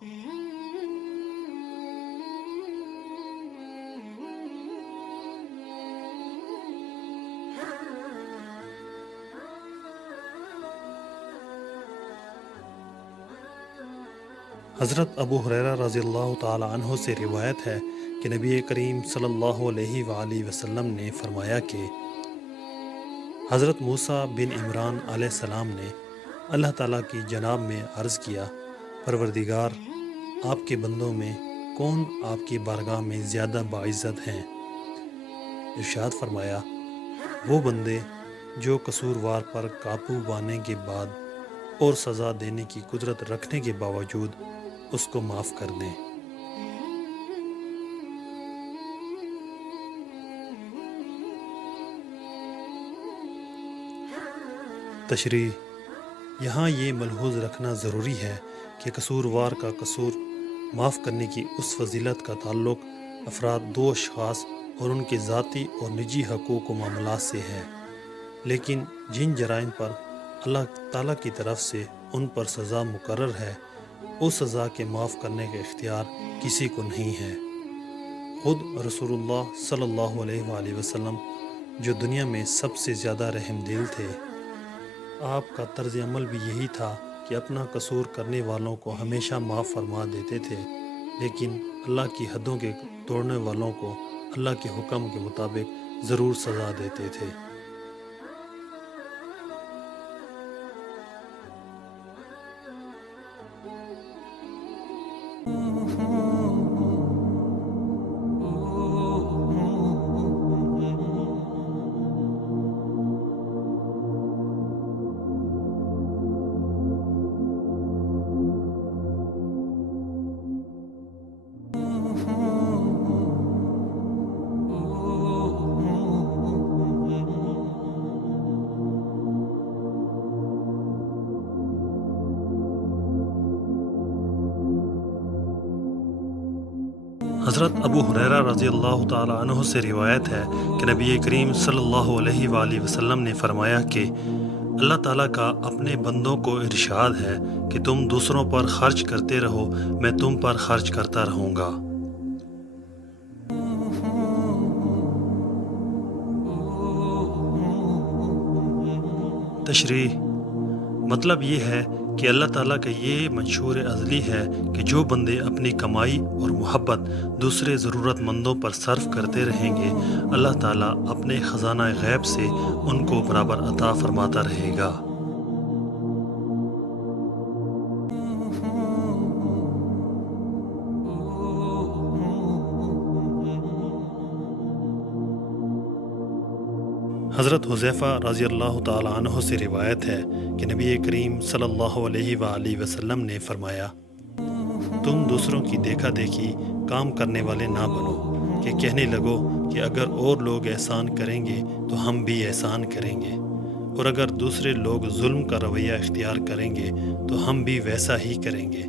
حضرت ابو ہریرہ رضی اللہ تعالی عنہ سے روایت ہے کہ نبی کریم صلی اللہ علیہ وآلہ وسلم نے فرمایا کہ حضرت موسیٰ بن عمران علیہ السلام نے اللہ تعالیٰ کی جناب میں عرض کیا، پروردگار، آپ کے بندوں میں کون آپ کی بارگاہ میں زیادہ باعزت ہیں؟ ارشاد فرمایا، وہ بندے جو قصوروار پر قابو پانے کے بعد اور سزا دینے کی قدرت رکھنے کے باوجود اس کو معاف کر دیں۔ تشریح: یہاں یہ ملحوظ رکھنا ضروری ہے کہ قصوروار کا قصور معاف کرنے کی اس فضیلت کا تعلق افراد، دو اشخاص اور ان کے ذاتی اور نجی حقوق و معاملات سے ہے، لیکن جن جرائم پر اللہ تعالیٰ کی طرف سے ان پر سزا مقرر ہے، اس سزا کے معاف کرنے کا اختیار کسی کو نہیں ہے۔ خود رسول اللہ صلی اللہ علیہ وآلہ وسلم، جو دنیا میں سب سے زیادہ رحم دل تھے، آپ کا طرز عمل بھی یہی تھا کہ اپنا قصور کرنے والوں کو ہمیشہ معاف فرما دیتے تھے، لیکن اللہ کی حدوں کے توڑنے والوں کو اللہ کے حکم کے مطابق ضرور سزا دیتے تھے۔ حضرت ابو ہریرہ رضی اللہ تعالی عنہ سے روایت ہے کہ نبی کریم صلی اللہ علیہ وآلہ وسلم نے فرمایا کہ اللہ تعالیٰ کا اپنے بندوں کو ارشاد ہے کہ تم دوسروں پر خرچ کرتے رہو، میں تم پر خرچ کرتا رہوں گا۔ تشریح: مطلب یہ ہے کہ اللہ تعالیٰ کا یہ منشور ازلی ہے کہ جو بندے اپنی کمائی اور محبت دوسرے ضرورت مندوں پر صرف کرتے رہیں گے، اللہ تعالیٰ اپنے خزانہ غیب سے ان کو برابر عطا فرماتا رہے گا۔ حضرت حذیفہ رضی اللہ تعالی عنہ سے روایت ہے کہ نبی کریم صلی اللہ علیہ وآلہ وسلم نے فرمایا، تم دوسروں کی دیکھا دیکھی کام کرنے والے نہ بنو کہ کہنے لگو کہ اگر اور لوگ احسان کریں گے تو ہم بھی احسان کریں گے، اور اگر دوسرے لوگ ظلم کا رویہ اختیار کریں گے تو ہم بھی ویسا ہی کریں گے،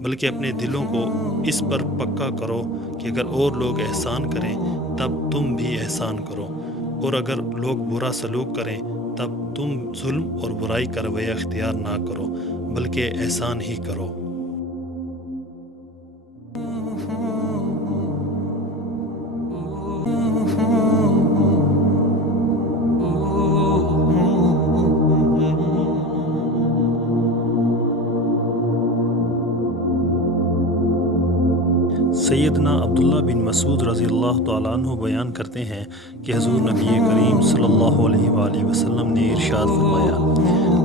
بلکہ اپنے دلوں کو اس پر پکا کرو کہ اگر اور لوگ احسان کریں تب تم بھی احسان کرو، اور اگر لوگ برا سلوک کریں تب تم ظلم اور برائی کا رویہ اختیار نہ کرو بلکہ احسان ہی کرو۔ سیدنا عبداللہ بن مسعود رضی اللہ تعالیٰ عنہ بیان کرتے ہیں کہ حضور نبی کریم صلی اللہ علیہ وآلہ وسلم نے ارشاد فرمایا،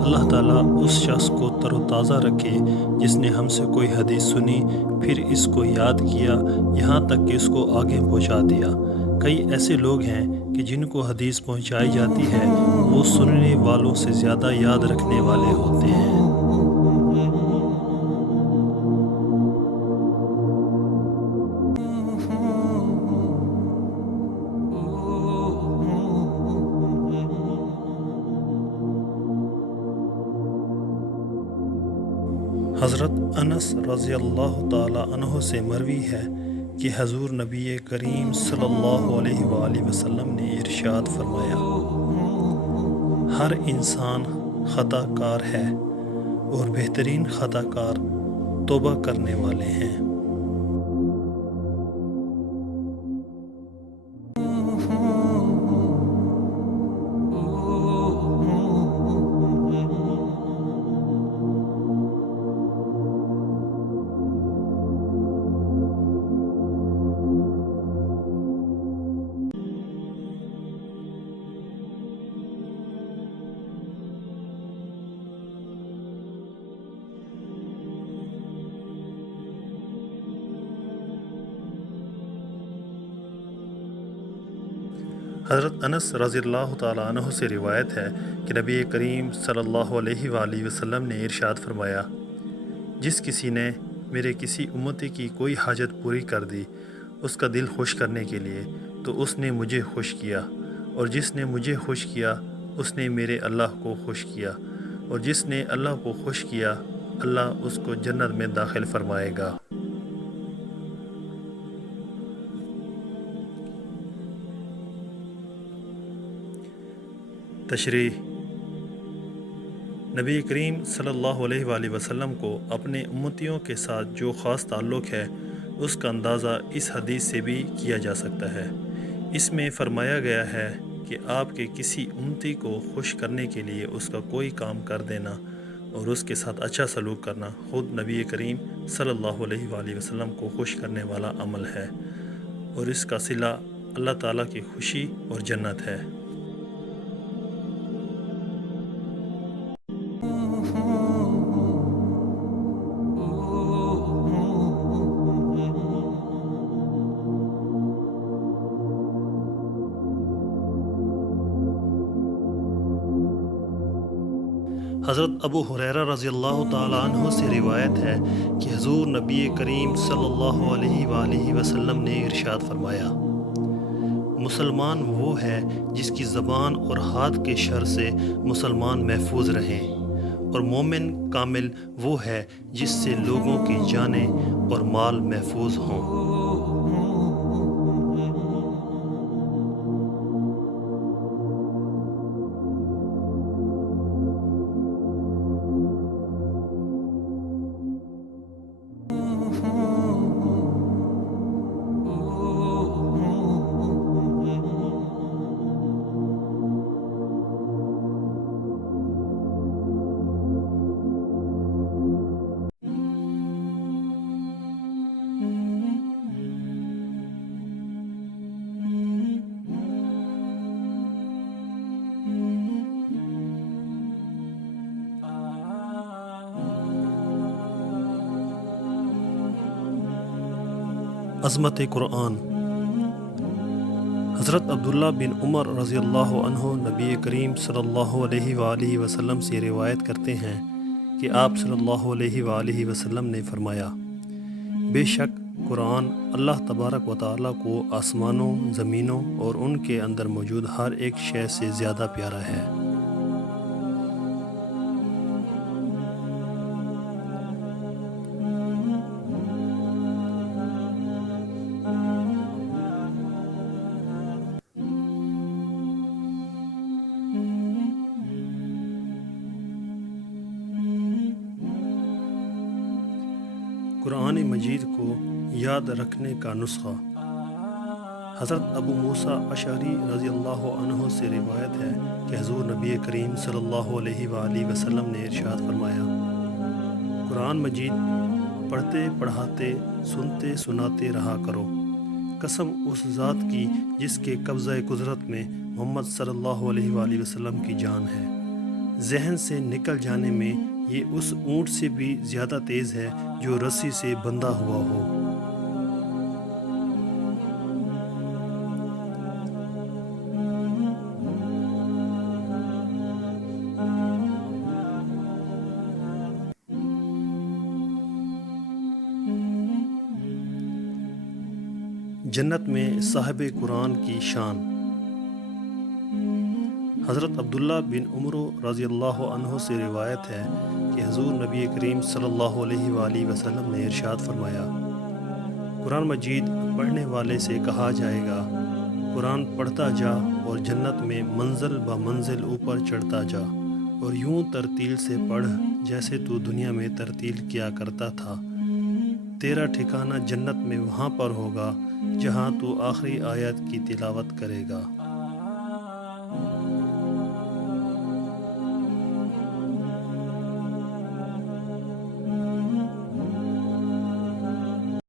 اللہ تعالیٰ اس شخص کو تر و تازہ رکھے جس نے ہم سے کوئی حدیث سنی، پھر اس کو یاد کیا یہاں تک کہ اس کو آگے پہنچا دیا۔ کئی ایسے لوگ ہیں کہ جن کو حدیث پہنچائی جاتی ہے وہ سننے والوں سے زیادہ یاد رکھنے والے ہوتے ہیں۔ حضرت انس رضی اللہ تعالی عنہ سے مروی ہے کہ حضور نبی کریم صلی اللہ علیہ وآلہ وسلم نے ارشاد فرمایا، ہر انسان خطا کار ہے اور بہترین خطا کار توبہ کرنے والے ہیں۔ حضرت انس رضی اللہ تعالیٰ عنہ سے روایت ہے کہ نبی کریم صلی اللہ علیہ وآلہ وسلم نے ارشاد فرمایا، جس کسی نے میرے کسی امتی کی کوئی حاجت پوری کر دی اس کا دل خوش کرنے کے لیے تو اس نے مجھے خوش کیا، اور جس نے مجھے خوش کیا اس نے میرے اللہ کو خوش کیا، اور جس نے اللہ کو خوش کیا اللہ اس کو جنت میں داخل فرمائے گا۔ تشریح: نبی کریم صلی اللہ علیہ وآلہ وسلم کو اپنے امتیوں کے ساتھ جو خاص تعلق ہے اس کا اندازہ اس حدیث سے بھی کیا جا سکتا ہے۔ اس میں فرمایا گیا ہے کہ آپ کے کسی امتی کو خوش کرنے کے لیے اس کا کوئی کام کر دینا اور اس کے ساتھ اچھا سلوک کرنا خود نبی کریم صلی اللہ علیہ وآلہ وسلم کو خوش کرنے والا عمل ہے، اور اس کا صلہ اللہ تعالیٰ کی خوشی اور جنت ہے۔ حضرت ابو ہریرہ رضی اللہ تعالیٰ عنہ سے روایت ہے کہ حضور نبی کریم صلی اللہ علیہ وآلہ وسلم نے ارشاد فرمایا، مسلمان وہ ہے جس کی زبان اور ہاتھ کے شر سے مسلمان محفوظ رہیں، اور مومن کامل وہ ہے جس سے لوگوں کی جانیں اور مال محفوظ ہوں۔ عظمت قرآن۔ حضرت عبداللہ بن عمر رضی اللہ عنہ نبی کریم صلی اللہ علیہ وآلہ وسلم سے روایت کرتے ہیں کہ آپ صلی اللہ علیہ وآلہ وسلم نے فرمایا، بے شک قرآن اللہ تبارک و تعالیٰ کو آسمانوں، زمینوں اور ان کے اندر موجود ہر ایک شے سے زیادہ پیارا ہے۔ قرآن مجید کو یاد رکھنے کا نسخہ۔ حضرت ابو موسیٰ اشعری رضی اللہ عنہ سے روایت ہے کہ حضور نبی کریم صلی اللہ علیہ وآلہ وسلم نے ارشاد فرمایا، قرآن مجید پڑھتے پڑھاتے سنتے سناتے رہا کرو، قسم اس ذات کی جس کے قبضہ قدرت میں محمد صلی اللہ علیہ وآلہ وسلم کی جان ہے، ذہن سے نکل جانے میں یہ اس اونٹ سے بھی زیادہ تیز ہے جو رسی سے بندھا ہوا ہو۔ جنت میں صاحب قرآن کی شان۔ حضرت عبداللہ بن عمر رضی اللہ عنہ سے روایت ہے کہ حضور نبی کریم صلی اللہ علیہ وآلہ وسلم نے ارشاد فرمایا، قرآن مجید پڑھنے والے سے کہا جائے گا، قرآن پڑھتا جا اور جنت میں منزل بہ منزل اوپر چڑھتا جا، اور یوں ترتیل سے پڑھ جیسے تو دنیا میں ترتیل کیا کرتا تھا، تیرا ٹھکانہ جنت میں وہاں پر ہوگا جہاں تو آخری آیت کی تلاوت کرے گا۔